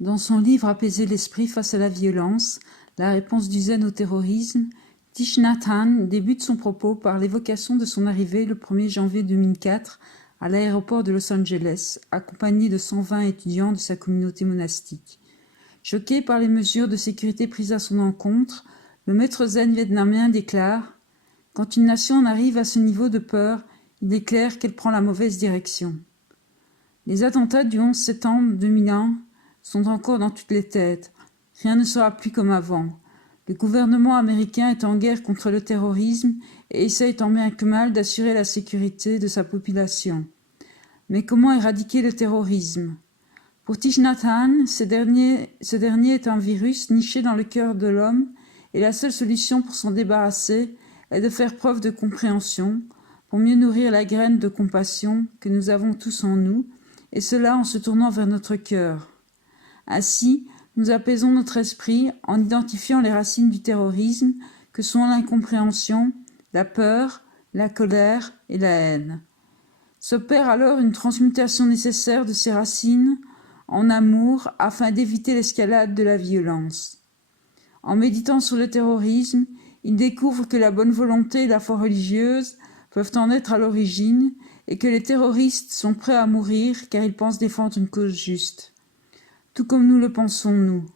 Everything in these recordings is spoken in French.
Dans son livre Apaiser l'esprit face à la violence, la réponse du zen au terrorisme, Thich Nhat Hanh débute son propos par l'évocation de son arrivée le 1er janvier 2004 à l'aéroport de Los Angeles, accompagné de 120 étudiants de sa communauté monastique. Choqué par les mesures de sécurité prises à son encontre, le maître zen vietnamien déclare « Quand une nation en arrive à ce niveau de peur, il est clair qu'elle prend la mauvaise direction. » Les attentats du 11 septembre 2001 sont encore dans toutes les têtes. Rien ne sera plus comme avant. Le gouvernement américain est en guerre contre le terrorisme et essaye tant bien que mal d'assurer la sécurité de sa population. Mais comment éradiquer le terrorisme ? Pour Thich Nhat Hanh, ce dernier est un virus niché dans le cœur de l'homme et la seule solution pour s'en débarrasser est de faire preuve de compréhension pour mieux nourrir la graine de compassion que nous avons tous en nous, et cela en se tournant vers notre cœur. Ainsi, nous apaisons notre esprit en identifiant les racines du terrorisme que sont l'incompréhension, la peur, la colère et la haine. S'opère alors une transmutation nécessaire de ces racines en amour afin d'éviter l'escalade de la violence. En méditant sur le terrorisme, il découvre que la bonne volonté et la foi religieuse peuvent en être à l'origine et que les terroristes sont prêts à mourir car ils pensent défendre une cause juste. Tout comme nous le pensons nous.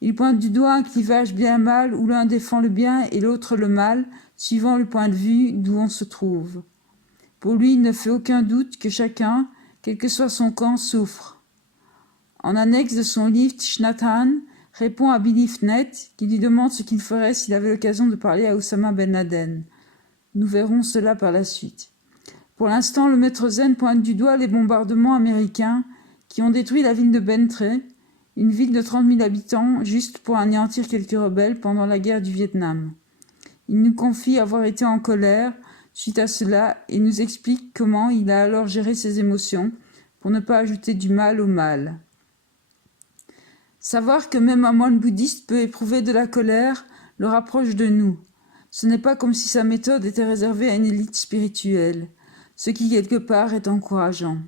Il pointe du doigt un clivage bien-mal où l'un défend le bien et l'autre le mal, suivant le point de vue d'où on se trouve. Pour lui, il ne fait aucun doute que chacun, quel que soit son camp, souffre. En annexe de son livre, Thich Nhat Hanh répond à BeliefNet qui lui demande ce qu'il ferait s'il avait l'occasion de parler à Oussama Ben Laden. Nous verrons cela par la suite. Pour l'instant, le maître zen pointe du doigt les bombardements américains qui ont détruit la ville de Bentray, une ville de 30 000 habitants, juste pour anéantir quelques rebelles pendant la guerre du Vietnam. Il nous confie avoir été en colère suite à cela et nous explique comment il a alors géré ses émotions pour ne pas ajouter du mal au mal. Savoir que même un moine bouddhiste peut éprouver de la colère le rapproche de nous. Ce n'est pas comme si sa méthode était réservée à une élite spirituelle, ce qui quelque part est encourageant.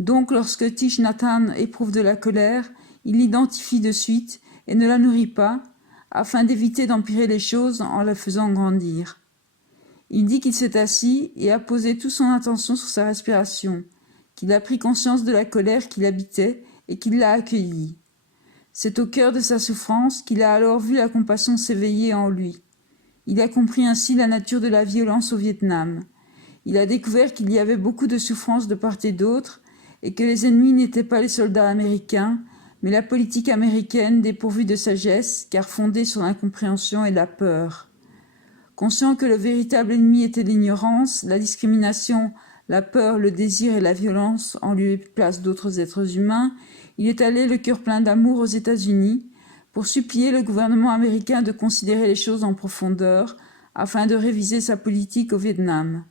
Donc lorsque Thich Nhat Hanh éprouve de la colère, il l'identifie de suite et ne la nourrit pas, afin d'éviter d'empirer les choses en la faisant grandir. Il dit qu'il s'est assis et a posé toute son attention sur sa respiration, qu'il a pris conscience de la colère qui l'habitait et qu'il l'a accueillie. C'est au cœur de sa souffrance qu'il a alors vu la compassion s'éveiller en lui. Il a compris ainsi la nature de la violence au Vietnam. Il a découvert qu'il y avait beaucoup de souffrances de part et d'autre et que les ennemis n'étaient pas les soldats américains, mais la politique américaine dépourvue de sagesse, car fondée sur l'incompréhension et la peur. Conscient que le véritable ennemi était l'ignorance, la discrimination, la peur, le désir et la violence en lieu et place d'autres êtres humains, il est allé le cœur plein d'amour aux États-Unis pour supplier le gouvernement américain de considérer les choses en profondeur afin de réviser sa politique au Vietnam.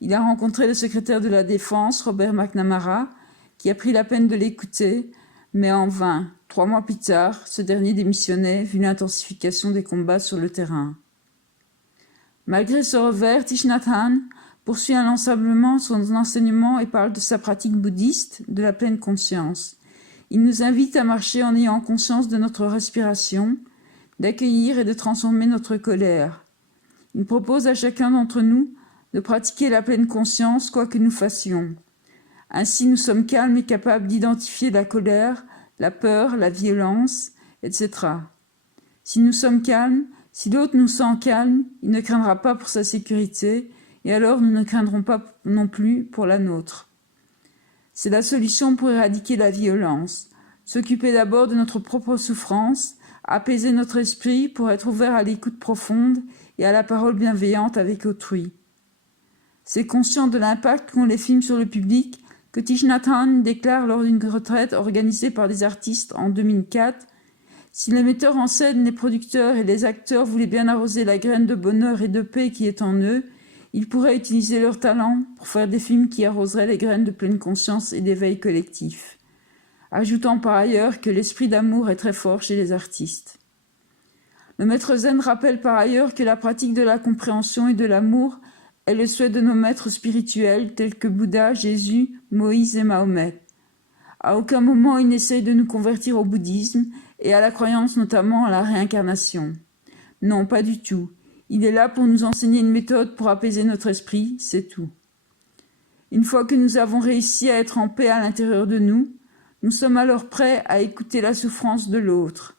Il a rencontré le secrétaire de la Défense, Robert McNamara, qui a pris la peine de l'écouter, mais en vain. 3 mois plus tard, ce dernier démissionnait vu l'intensification des combats sur le terrain. Malgré ce revers, Thich Nhat Hanh poursuit inlassablement son enseignement et parle de sa pratique bouddhiste, de la pleine conscience. Il nous invite à marcher en ayant conscience de notre respiration, d'accueillir et de transformer notre colère. Il propose à chacun d'entre nous de pratiquer la pleine conscience quoi que nous fassions. Ainsi, nous sommes calmes et capables d'identifier la colère, la peur, la violence, etc. Si nous sommes calmes, si l'autre nous sent calmes, il ne craindra pas pour sa sécurité, et alors nous ne craindrons pas non plus pour la nôtre. C'est la solution pour éradiquer la violence. S'occuper d'abord de notre propre souffrance, apaiser notre esprit pour être ouvert à l'écoute profonde et à la parole bienveillante avec autrui. C'est conscient de l'impact qu'ont les films sur le public que Thich Nhat Hanh déclare lors d'une retraite organisée par des artistes en 2004. Si les metteurs en scène, les producteurs et les acteurs voulaient bien arroser la graine de bonheur et de paix qui est en eux, ils pourraient utiliser leur talent pour faire des films qui arroseraient les graines de pleine conscience et d'éveil collectif. Ajoutant par ailleurs que l'esprit d'amour est très fort chez les artistes. Le maître zen rappelle par ailleurs que la pratique de la compréhension et de l'amour est le souhait de nos maîtres spirituels tels que Bouddha, Jésus, Moïse et Mahomet. À aucun moment il n'essaye de nous convertir au bouddhisme et à la croyance notamment à la réincarnation. Non, pas du tout. Il est là pour nous enseigner une méthode pour apaiser notre esprit, c'est tout. Une fois que nous avons réussi à être en paix à l'intérieur de nous, nous sommes alors prêts à écouter la souffrance de l'autre.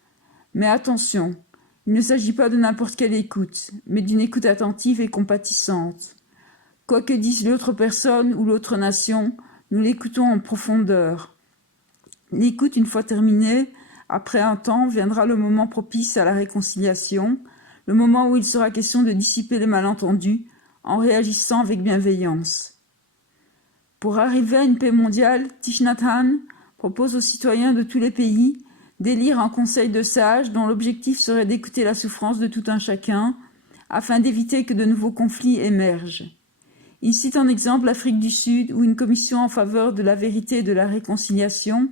Mais attention, il ne s'agit pas de n'importe quelle écoute, mais d'une écoute attentive et compatissante. Quoi que dise l'autre personne ou l'autre nation, nous l'écoutons en profondeur. L'écoute, une fois terminée, après un temps, viendra le moment propice à la réconciliation, le moment où il sera question de dissiper les malentendus en réagissant avec bienveillance. Pour arriver à une paix mondiale, Thich Nhat Hanh propose aux citoyens de tous les pays d'élire un conseil de sages dont l'objectif serait d'écouter la souffrance de tout un chacun afin d'éviter que de nouveaux conflits émergent. Il cite en exemple l'Afrique du Sud où une commission en faveur de la vérité et de la réconciliation,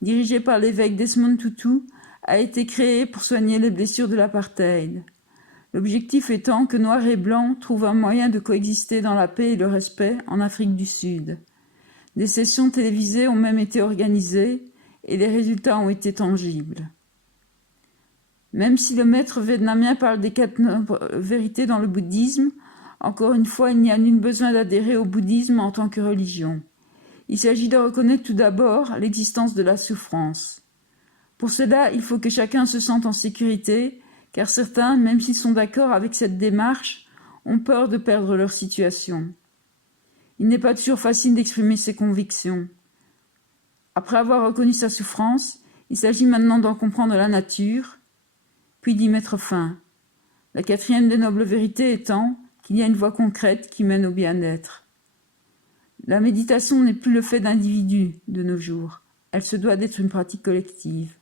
dirigée par l'évêque Desmond Tutu, a été créée pour soigner les blessures de l'apartheid. L'objectif étant que Noirs et Blancs trouvent un moyen de coexister dans la paix et le respect en Afrique du Sud. Des sessions télévisées ont même été organisées et les résultats ont été tangibles. Même si le maître vietnamien parle des 4 vérités dans le bouddhisme, encore une fois, il n'y a nul besoin d'adhérer au bouddhisme en tant que religion. Il s'agit de reconnaître tout d'abord l'existence de la souffrance. Pour cela, il faut que chacun se sente en sécurité, car certains, même s'ils sont d'accord avec cette démarche, ont peur de perdre leur situation. Il n'est pas toujours facile d'exprimer ses convictions. Après avoir reconnu sa souffrance, il s'agit maintenant d'en comprendre la nature, puis d'y mettre fin. La 4e des nobles vérités étant qu'il y a une voie concrète qui mène au bien-être. La méditation n'est plus le fait d'individus de nos jours. Elle se doit d'être une pratique collective.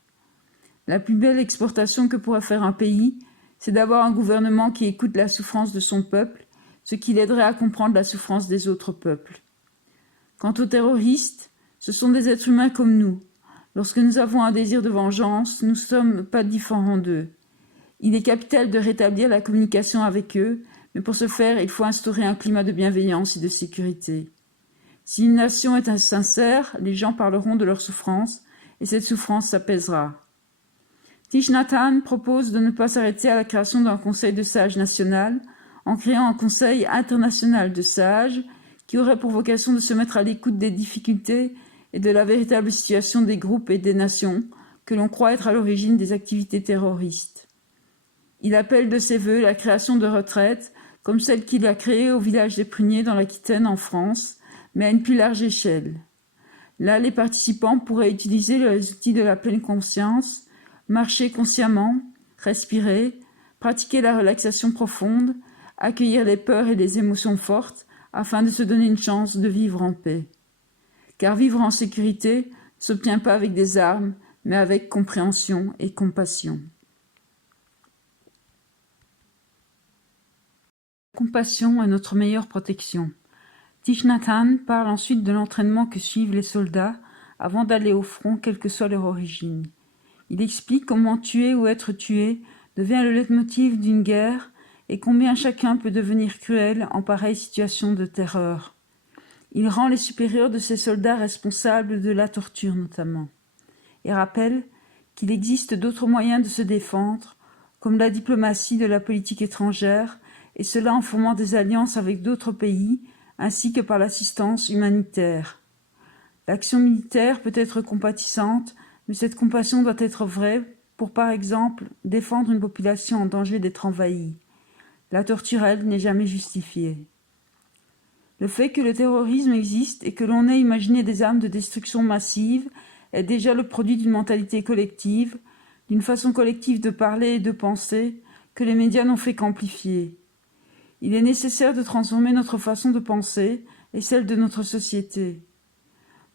La plus belle exportation que pourrait faire un pays, c'est d'avoir un gouvernement qui écoute la souffrance de son peuple, ce qui l'aiderait à comprendre la souffrance des autres peuples. Quant aux terroristes, ce sont des êtres humains comme nous. Lorsque nous avons un désir de vengeance, nous ne sommes pas différents d'eux. Il est capital de rétablir la communication avec eux, mais pour ce faire, il faut instaurer un climat de bienveillance et de sécurité. Si une nation est insincère, les gens parleront de leur souffrance, et cette souffrance s'apaisera. Thich Nhat Hanh propose de ne pas s'arrêter à la création d'un conseil de sages national, en créant un conseil international de sages, qui aurait pour vocation de se mettre à l'écoute des difficultés et de la véritable situation des groupes et des nations que l'on croit être à l'origine des activités terroristes. Il appelle de ses vœux la création de retraites, comme celle qu'il a créée au village des Pruniers dans l'Aquitaine en France, mais à une plus large échelle. Là, les participants pourraient utiliser les outils de la pleine conscience, marcher consciemment, respirer, pratiquer la relaxation profonde, accueillir les peurs et les émotions fortes afin de se donner une chance de vivre en paix. Car vivre en sécurité ne s'obtient pas avec des armes, mais avec compréhension et compassion. La compassion est notre meilleure protection. Thich Nhat Hanh parle ensuite de l'entraînement que suivent les soldats avant d'aller au front, quelle que soit leur origine. Il explique comment tuer ou être tué devient le leitmotiv d'une guerre et combien chacun peut devenir cruel en pareille situation de terreur. Il rend les supérieurs de ces soldats responsables de la torture notamment, et rappelle qu'il existe d'autres moyens de se défendre, comme la diplomatie de la politique étrangère, et cela en formant des alliances avec d'autres pays, ainsi que par l'assistance humanitaire. L'action militaire peut être compatissante, mais cette compassion doit être vraie pour, par exemple, défendre une population en danger d'être envahie. La torture, elle, n'est jamais justifiée. Le fait que le terrorisme existe et que l'on ait imaginé des armes de destruction massive est déjà le produit d'une mentalité collective, d'une façon collective de parler et de penser que les médias n'ont fait qu'amplifier. Il est nécessaire de transformer notre façon de penser et celle de notre société.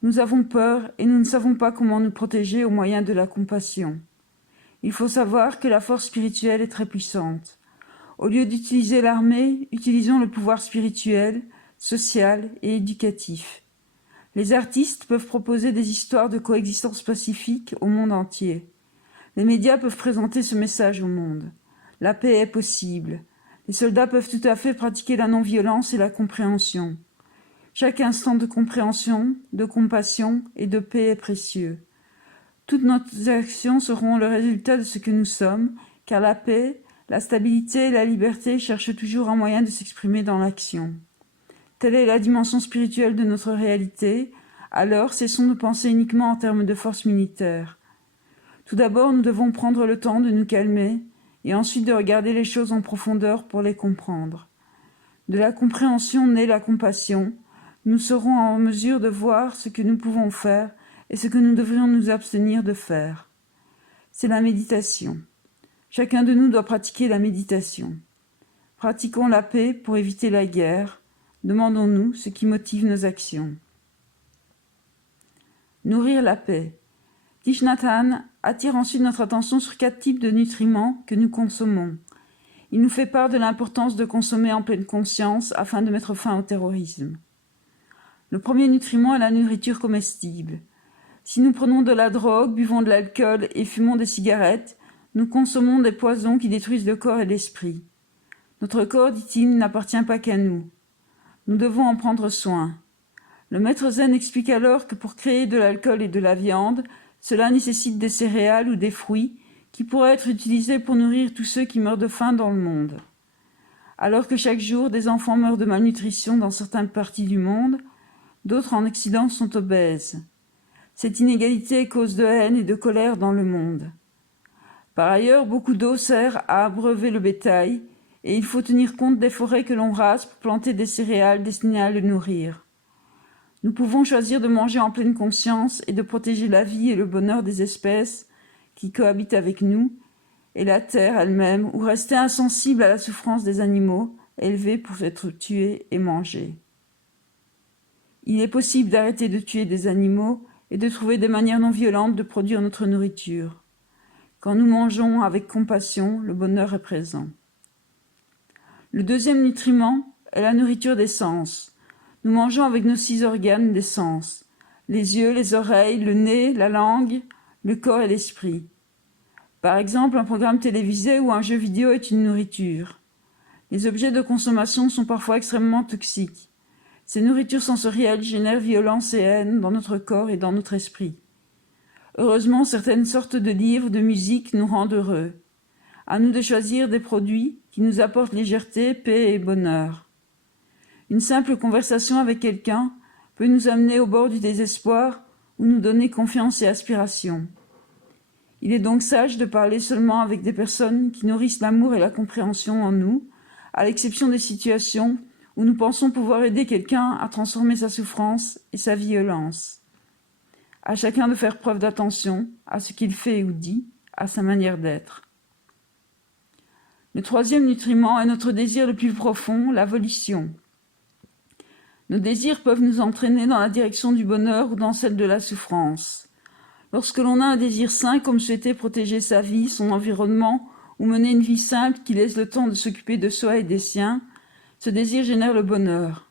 Nous avons peur et nous ne savons pas comment nous protéger au moyen de la compassion. Il faut savoir que la force spirituelle est très puissante. Au lieu d'utiliser l'armée, utilisons le pouvoir spirituel, social et éducatif. Les artistes peuvent proposer des histoires de coexistence pacifique au monde entier. Les médias peuvent présenter ce message au monde. La paix est possible. Les soldats peuvent tout à fait pratiquer la non-violence et la compréhension. Chaque instant de compréhension, de compassion et de paix est précieux. Toutes nos actions seront le résultat de ce que nous sommes, car la paix, la stabilité et la liberté cherchent toujours un moyen de s'exprimer dans l'action. Telle est la dimension spirituelle de notre réalité, alors cessons de penser uniquement en termes de force militaire. Tout d'abord, nous devons prendre le temps de nous calmer et ensuite de regarder les choses en profondeur pour les comprendre. De la compréhension naît la compassion. Nous serons en mesure de voir ce que nous pouvons faire et ce que nous devrions nous abstenir de faire. C'est la méditation. Chacun de nous doit pratiquer la méditation. Pratiquons la paix pour éviter la guerre. Demandons-nous ce qui motive nos actions. Nourrir la paix. Thich Nhat Hanh attire ensuite notre attention sur 4 types de nutriments que nous consommons. Il nous fait part de l'importance de consommer en pleine conscience afin de mettre fin au terrorisme. Le premier nutriment est la nourriture comestible. Si nous prenons de la drogue, buvons de l'alcool et fumons des cigarettes, nous consommons des poisons qui détruisent le corps et l'esprit. Notre corps, dit-il, n'appartient pas qu'à nous. Nous devons en prendre soin. Le maître Zen explique alors que pour créer de l'alcool et de la viande, cela nécessite des céréales ou des fruits qui pourraient être utilisés pour nourrir tous ceux qui meurent de faim dans le monde. Alors que chaque jour, des enfants meurent de malnutrition dans certaines parties du monde, d'autres en Occident sont obèses. Cette inégalité est cause de haine et de colère dans le monde. Par ailleurs, beaucoup d'eau sert à abreuver le bétail et il faut tenir compte des forêts que l'on rase pour planter des céréales destinées à le nourrir. Nous pouvons choisir de manger en pleine conscience et de protéger la vie et le bonheur des espèces qui cohabitent avec nous et la terre elle-même, ou rester insensible à la souffrance des animaux élevés pour être tués et mangés. Il est possible d'arrêter de tuer des animaux et de trouver des manières non violentes de produire notre nourriture. Quand nous mangeons avec compassion, le bonheur est présent. Le deuxième nutriment est la nourriture des sens. Nous mangeons avec nos 6 organes des sens, les yeux, les oreilles, le nez, la langue, le corps et l'esprit. Par exemple, un programme télévisé ou un jeu vidéo est une nourriture. Les objets de consommation sont parfois extrêmement toxiques. Ces nourritures sensorielles génèrent violence et haine dans notre corps et dans notre esprit. Heureusement, certaines sortes de livres, de musique nous rendent heureux. À nous de choisir des produits qui nous apportent légèreté, paix et bonheur. Une simple conversation avec quelqu'un peut nous amener au bord du désespoir ou nous donner confiance et aspiration. Il est donc sage de parler seulement avec des personnes qui nourrissent l'amour et la compréhension en nous, à l'exception des situations où nous pensons pouvoir aider quelqu'un à transformer sa souffrance et sa violence. À chacun de faire preuve d'attention à ce qu'il fait ou dit, à sa manière d'être. Le troisième nutriment est notre désir le plus profond, la volition. Nos désirs peuvent nous entraîner dans la direction du bonheur ou dans celle de la souffrance. Lorsque l'on a un désir sain comme souhaiter protéger sa vie, son environnement ou mener une vie simple qui laisse le temps de s'occuper de soi et des siens, ce désir génère le bonheur.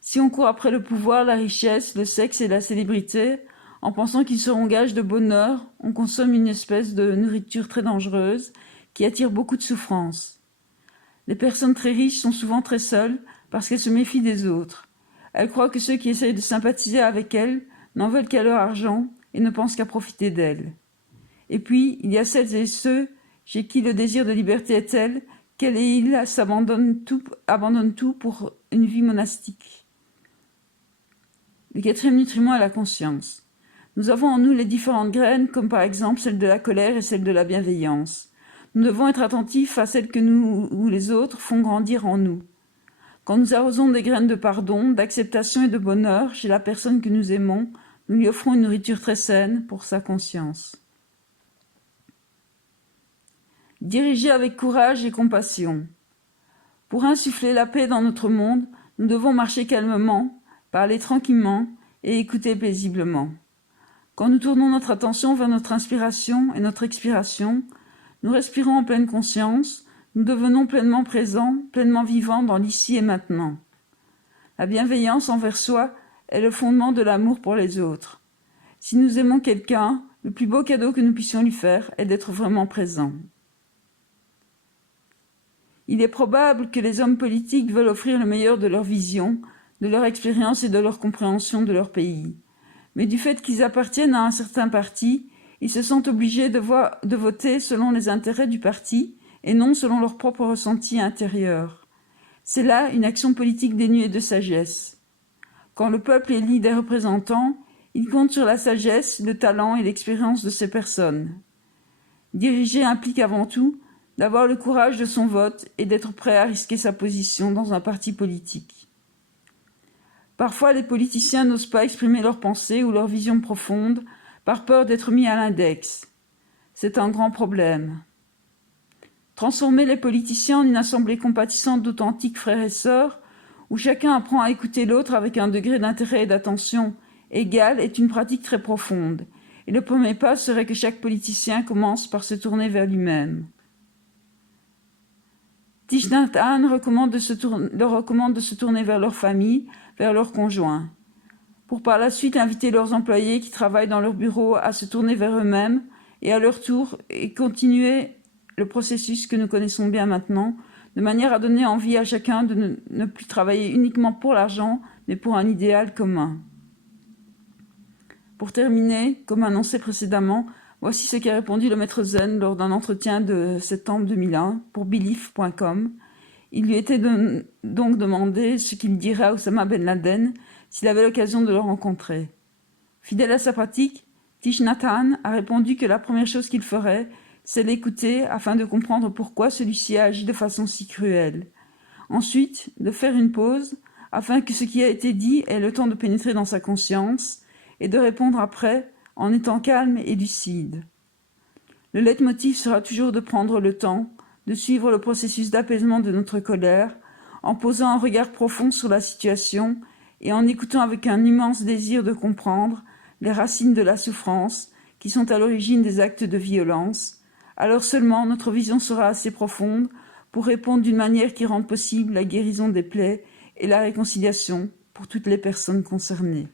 Si on court après le pouvoir, la richesse, le sexe et la célébrité, en pensant qu'ils seront gages de bonheur, on consomme une espèce de nourriture très dangereuse qui attire beaucoup de souffrance. Les personnes très riches sont souvent très seules parce qu'elles se méfient des autres. Elles croient que ceux qui essayent de sympathiser avec elles n'en veulent qu'à leur argent et ne pensent qu'à profiter d'elles. Et puis, il y a celles et ceux chez qui le désir de liberté est tel qu'elles et ils abandonnent tout pour une vie monastique. Le quatrième nutriment est la conscience. Nous avons en nous les différentes graines, comme par exemple celle de la colère et celle de la bienveillance. Nous devons être attentifs à celles que nous ou les autres font grandir en nous. Quand nous arrosons des graines de pardon, d'acceptation et de bonheur chez la personne que nous aimons, nous lui offrons une nourriture très saine pour sa conscience. Diriger avec courage et compassion. Pour insuffler la paix dans notre monde, nous devons marcher calmement, parler tranquillement et écouter paisiblement. Quand nous tournons notre attention vers notre inspiration et notre expiration, nous respirons en pleine conscience, nous devenons pleinement présents, pleinement vivants dans l'ici et maintenant. La bienveillance envers soi est le fondement de l'amour pour les autres. Si nous aimons quelqu'un, le plus beau cadeau que nous puissions lui faire est d'être vraiment présents. Il est probable que les hommes politiques veulent offrir le meilleur de leur vision, de leur expérience et de leur compréhension de leur pays. Mais du fait qu'ils appartiennent à un certain parti, ils se sentent obligés de voter selon les intérêts du parti et non selon leur propre ressenti intérieur. C'est là une action politique dénuée de sagesse. Quand le peuple élit des représentants, il compte sur la sagesse, le talent et l'expérience de ces personnes. Diriger implique avant tout d'avoir le courage de son vote et d'être prêt à risquer sa position dans un parti politique. Parfois, les politiciens n'osent pas exprimer leurs pensées ou leurs visions profondes par peur d'être mis à l'index. C'est un grand problème. Transformer les politiciens en une assemblée compatissante d'authentiques frères et sœurs, où chacun apprend à écouter l'autre avec un degré d'intérêt et d'attention égal, est une pratique très profonde. Et le premier pas serait que chaque politicien commence par se tourner vers lui-même. Thich Nhat Hanh leur recommande de se tourner vers leur famille, vers leurs conjoints, pour par la suite inviter leurs employés qui travaillent dans leur bureau à se tourner vers eux-mêmes et à leur tour et continuer le processus que nous connaissons bien maintenant, de manière à donner envie à chacun de ne plus travailler uniquement pour l'argent, mais pour un idéal commun. Pour terminer, comme annoncé précédemment, voici ce qu'a répondu le maître Zen lors d'un entretien de septembre 2001 pour Belief.com. Il lui était donc demandé ce qu'il dirait à Osama Ben Laden s'il avait l'occasion de le rencontrer. Fidèle à sa pratique, Thich Nhat Hanh a répondu que la première chose qu'il ferait, c'est l'écouter afin de comprendre pourquoi celui-ci a agi de façon si cruelle. Ensuite, de faire une pause afin que ce qui a été dit ait le temps de pénétrer dans sa conscience et de répondre après en étant calme et lucide. Le leitmotiv sera toujours de prendre le temps, de suivre le processus d'apaisement de notre colère, en posant un regard profond sur la situation et en écoutant avec un immense désir de comprendre les racines de la souffrance qui sont à l'origine des actes de violence. Alors seulement notre vision sera assez profonde pour répondre d'une manière qui rende possible la guérison des plaies et la réconciliation pour toutes les personnes concernées.